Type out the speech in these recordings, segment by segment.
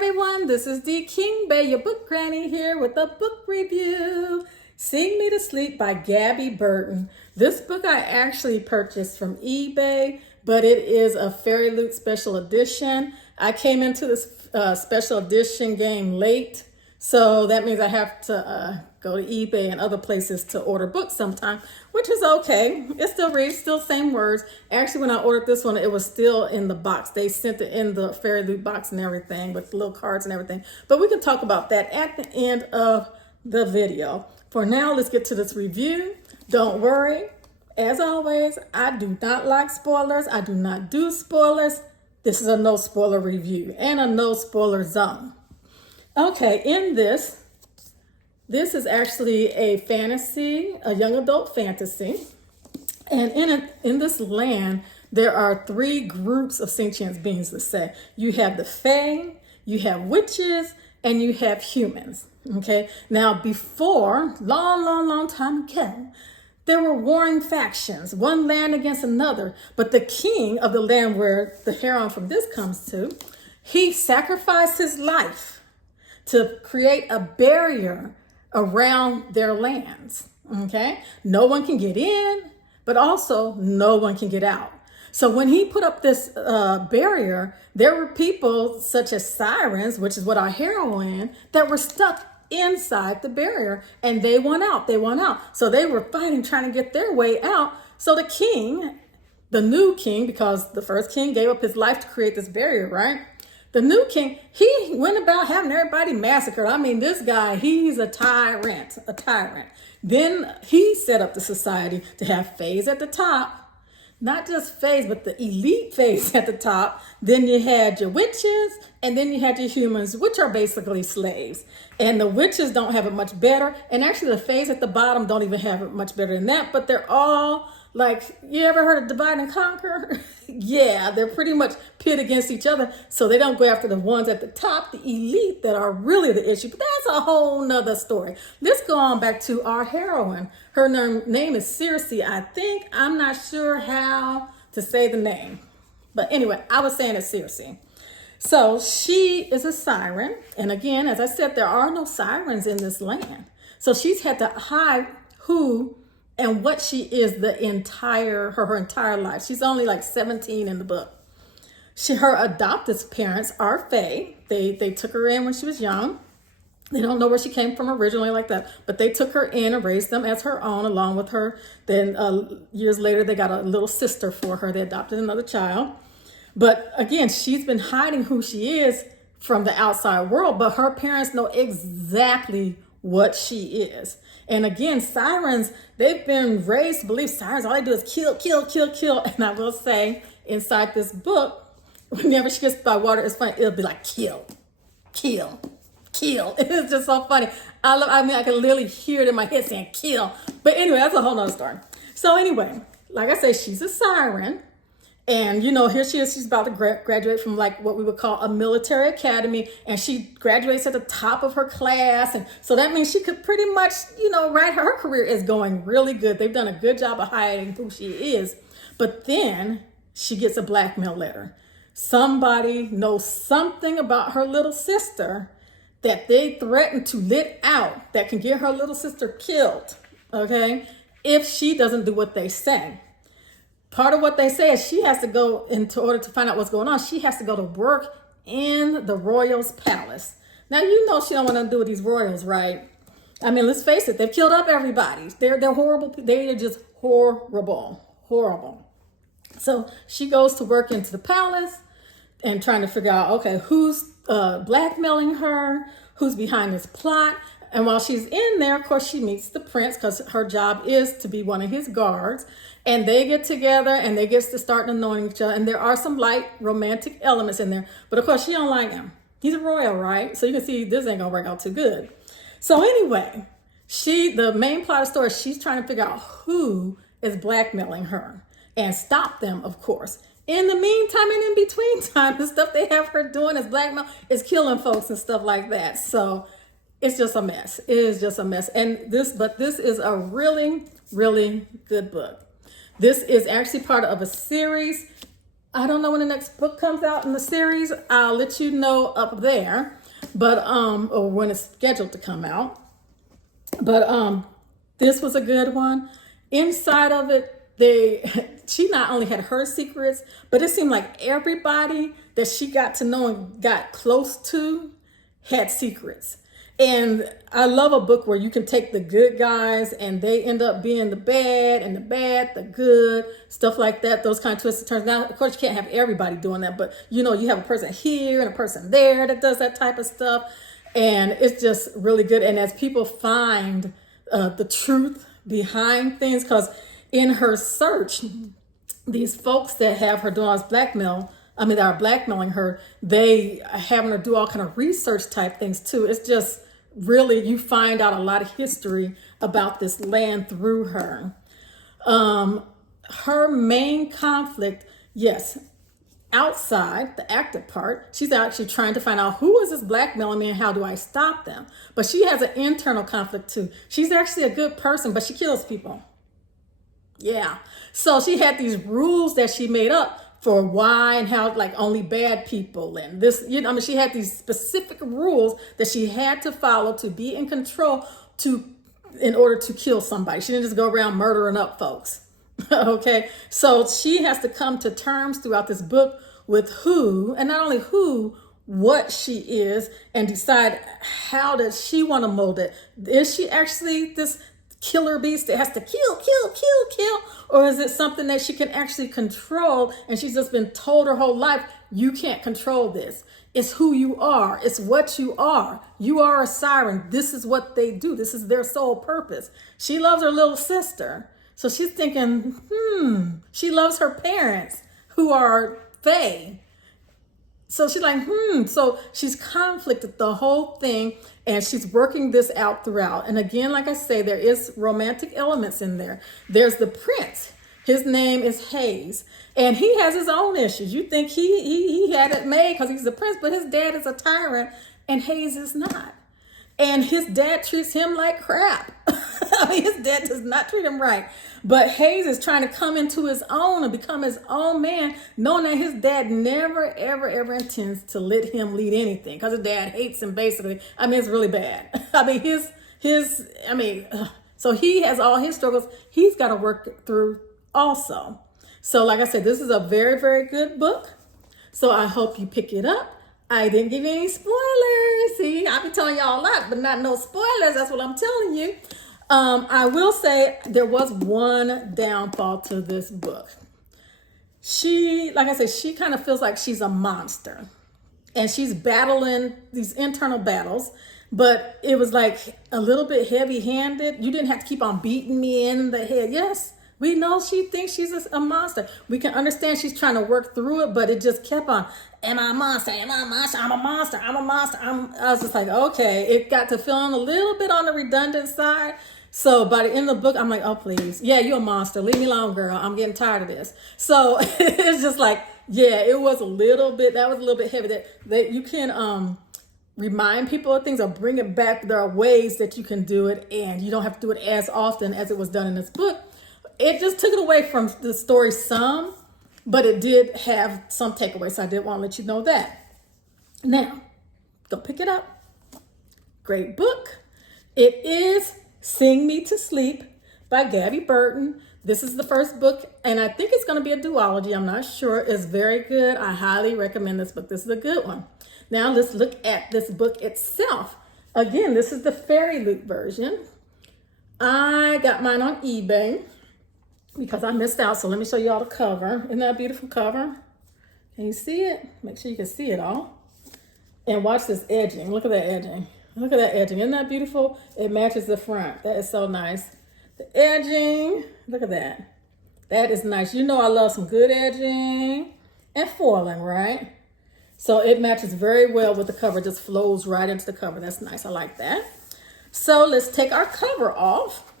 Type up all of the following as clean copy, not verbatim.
everyone, this is the King Bay, your book granny here with a book review. Sing Me to Sleep by Gabi Burton. This book I actually purchased from eBay, but it is a Fairy Loot special edition. I came into this special edition game late, so that means I have to go to eBay and other places to order books sometime, which is okay. It still reads, still same words. Actually, when I ordered this one, it was still in the box. They sent it in the Fairy Loot box and everything with little cards and everything. But we can talk about that at the end of the video. For now, let's get to this review. Don't worry. As always, I do not like spoilers. I do not do spoilers. This is a no spoiler review and a no spoiler zone. Okay, in this is actually a fantasy, a young adult fantasy. And in this land, there are three groups of sentient beings, let's say. You have the Fae, you have witches, and you have humans. Okay, now before, long time ago, there were warring factions, one land against another. But the king of the land where the heroine from this comes to, he sacrificed his life to create a barrier around their lands. Okay, no one can get in, but also no one can get out. So when he put up this barrier, there were people such as sirens, which is what our heroine, that were stuck inside the barrier, and they won out. So they were fighting, trying to get their way out. So the king, the new king, because the first king gave up his life to create this barrier, right? The new king, he went about having everybody massacred. I mean, this guy, he's a tyrant. Then he set up the society to have fays at the top. Not just fays, but the elite fays at the top. Then you had your witches, and then you had your humans, which are basically slaves. And the witches don't have it much better. And actually the fays at the bottom don't even have it much better than that. But they're all like, you ever heard of divide and conquer? Yeah, they're pretty much pit against each other. So they don't go after the ones at the top, the elite, that are really the issue. But that's a whole nother story. Let's go on back to our heroine. Her name is Circe, I think. I'm not sure how to say the name. But anyway, I was saying it's Circe. So she is a siren. And again, as I said, there are no sirens in this land. So she's had to hide who and what she is her entire life. She's only like 17 in the book. Her adopted parents are Fae. They took her in when she was young. They don't know where she came from originally like that, but they took her in and raised them as her own along with her. Then years later, they got a little sister for her. They adopted another child. But again, she's been hiding who she is from the outside world, but her parents know exactly what she is. And again, sirens, they've been raised to believe sirens, all they do is kill. And I will say, inside this book, whenever she gets by water, it's funny, it'll be like, kill. It's just so funny. I can literally hear it in my head saying kill. But anyway, that's a whole nother story. So anyway, like I say, she's a siren. And, here she is. She's about to graduate from like what we would call a military academy. And she graduates at the top of her class. And so that means she could pretty much, her career is going really good. They've done a good job of hiding who she is. But then she gets a blackmail letter. Somebody knows something about her little sister that they threaten to let out that can get her little sister killed, okay, if she doesn't do what they say. Part of what they say is she has to go, in order to find out what's going on, she has to go to work in the royal's palace. Now, she don't want to do with these royals, right? I mean, let's face it, they've killed up everybody. They're horrible. They are just horrible. So she goes to work into the palace and trying to figure out, okay, who's blackmailing her, who's behind this plot. And while she's in there, of course, she meets the prince because her job is to be one of his guards. And they get together and they get to start knowing each other. And there are some light romantic elements in there. But of course, she don't like him. He's a royal, right? So you can see this ain't gonna work out too good. So anyway, the main plot of the story, she's trying to figure out who is blackmailing her and stop them, of course. In the meantime and in between time, the stuff they have her doing as blackmail is killing folks and stuff like that. So it's just a mess. It is just a mess. But this is a really, really good book. This is actually part of a series I don't know when the next book comes out in the series. I'll let you know up there, but or when it's scheduled to come out. But this was a good one. Inside of it, she not only had her secrets, but it seemed like everybody that she got to know and got close to had secrets. And I love a book where you can take the good guys and they end up being the bad, and the bad, the good, stuff like that, those kind of twists and turns. Now, of course, you can't have everybody doing that, but you know, you have a person here and a person there that does that type of stuff. And it's just really good. And as people find the truth behind things, because in her search, these folks that have her doing all this blackmail, that are blackmailing her, they having her do all kind of research type things too. It's just really, you find out a lot of history about this land through her. Her main conflict, yes, outside the active part, she's actually trying to find out who is this blackmailing me and how do I stop them. But she has an internal conflict too. She's actually a good person, but she kills people. Yeah. So she had these rules that she made up for why and how, like only bad people and this, she had these specific rules that she had to follow to be in control in order to kill somebody. She didn't just go around murdering up folks. Okay. So she has to come to terms throughout this book with who, and not only who, what she is, and decide how does she want to mold it. Is she actually this killer beast that has to kill, or is it something that she can actually control and she's just been told her whole life, you can't control this. It's who you are. It's what you are. You are a siren. This is what they do. This is their sole purpose. She loves her little sister. So she's thinking, she loves her parents who are fae. So she's like, So she's conflicted the whole thing, and she's working this out throughout. And again, like I say, there is romantic elements in there. There's the prince. His name is Hayes, and he has his own issues. You think he had it made because he's a prince, but his dad is a tyrant, and Hayes is not. And his dad treats him like crap. His dad does not treat him right. But Hayes is trying to come into his own and become his own man, knowing that his dad never, ever, ever intends to let him lead anything, because his dad hates him, basically. It's really bad. So he has all his struggles he's got to work through also. So like I said, this is a very, very good book. So I hope you pick it up. I didn't give you any spoilers. See, I've been telling y'all a lot, but not no spoilers. That's what I'm telling you. I will say there was one downfall to this book. She kind of feels like she's a monster, and she's battling these internal battles, but it was like a little bit heavy-handed. You didn't have to keep on beating me in the head. Yes, we know she thinks she's a monster. We can understand she's trying to work through it, but it just kept on, am I a monster? Am I a monster? I'm a monster. I'm a monster. I was just like, okay. It got to feeling a little bit on the redundant side. So by the end of the book, I'm like, oh, please. Yeah, you're a monster. Leave me alone, girl. I'm getting tired of this. So it's just like, yeah, it was a little bit, that was a little bit heavy. That you can remind people of things or bring it back. There are ways that you can do it, and you don't have to do it as often as it was done in this book. It just took it away from the story some, but it did have some takeaways. So I did want to let you know that. Now, go pick it up. Great book. It is Sing Me to Sleep by Gabi Burton. This is the first book, and I think it's going to be a duology. I'm not sure. It's very good. I highly recommend this book. This is a good one. Now let's look at this book itself. Again, this is the Fairy Loot version. I got mine on eBay because I missed out. So let me show you all the cover. Isn't that a beautiful cover? Can you see it? Make sure you can see it all. And watch this edging. Look at that edging. Look at that edging. Isn't that beautiful? It matches the front. That is so nice. The edging. Look at that. That is nice. You know I love some good edging and foiling, right? So it matches very well with the cover. It just flows right into the cover. That's nice. I like that. So let's take our cover off.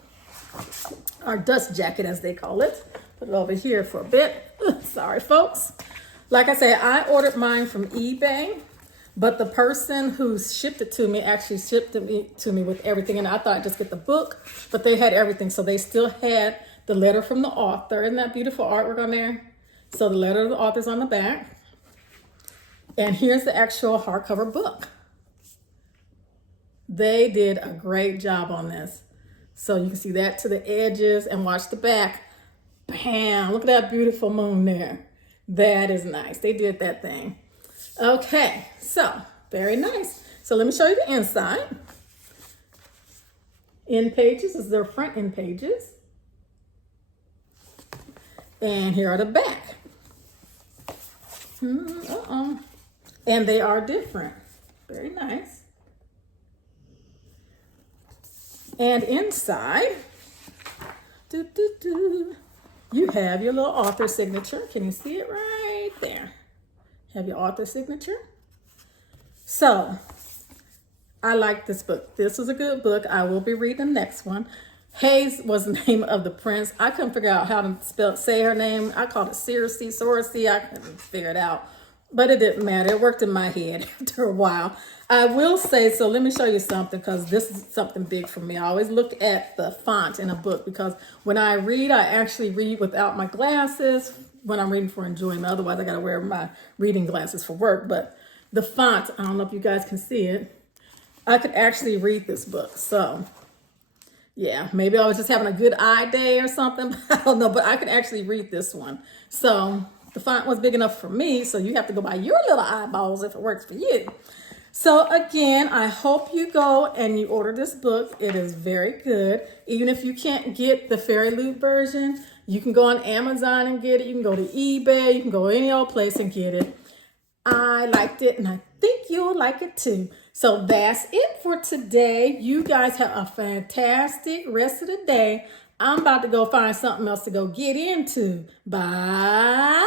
Our dust jacket, as they call it. Put it over here for a bit. Sorry, folks. Like I said, I ordered mine from eBay, but the person who shipped it to me actually shipped it to me with everything. And I thought I'd just get the book, but they had everything. So they still had the letter from the author. Isn't that beautiful artwork on there? So the letter of the author's on the back. And here's the actual hardcover book. They did a great job on this. So you can see that to the edges and watch the back. Bam, look at that beautiful moon there. That is nice. They did that thing. Okay, so very nice. So let me show you the inside. End pages is their front end pages. And here are the back. And they are different. Very nice. And inside, you have your little author signature. Can you see it right there? Have your author signature. So, I like this book. This was a good book. I will be reading the next one. Hayes was the name of the prince. I couldn't figure out how to say her name. I called it Circe. I couldn't figure it out. But it didn't matter. It worked in my head after a while. I will say, so let me show you something, because this is something big for me. I always look at the font in a book, because when I read, I actually read without my glasses when I'm reading for enjoyment. Otherwise, I got to wear my reading glasses for work. But the font, I don't know if you guys can see it. I could actually read this book. So, yeah, maybe I was just having a good eye day or something. I don't know, but I could actually read this one. So the font was big enough for me, so you have to go by your little eyeballs if it works for you. So again, I hope you go and you order this book. It is very good. Even if you can't get the Fairy Loot version, you can go on Amazon and get it. You can go to eBay. You can go any old place and get it. I liked it, and I think you'll like it too. So that's it for today. You guys have a fantastic rest of the day. I'm about to go find something else to go get into. Bye.